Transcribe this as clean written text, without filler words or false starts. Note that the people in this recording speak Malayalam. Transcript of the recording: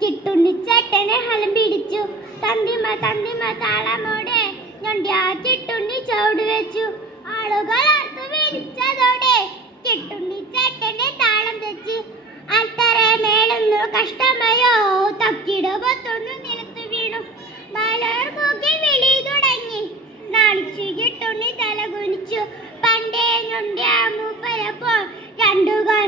ചിട്ടുണ്ണിച്ചേട്ടനെ ഹലം പിടിച്ചു. തന്തിമ തന്തിമ താളമോടെ ഞൊണ്ടിയാ ചിട്ടുണ്ണി ചവിട് വെച്ചു. ആളുകൾ അർത്തു വിളിച്ചതോടെ ചിട്ടുണ്ണിച്ചേട്ടനെ താളം തെച്ചു. അൽത്തറ മേളുന്നു കഷ്ടമയോ, തക്കിട പൊത്തുന്നു നിലത്തു വീണു. ബാലർ കൂക്കി വിളി തുടങ്ങി, നാണിച്ചു ചിട്ടുണ്ണി തല കുനിച്ചു. പണ്ടേ ഞൊണ്ടിയാ മൂപ്പരപ്പോൾ രണ്ടുകാൽ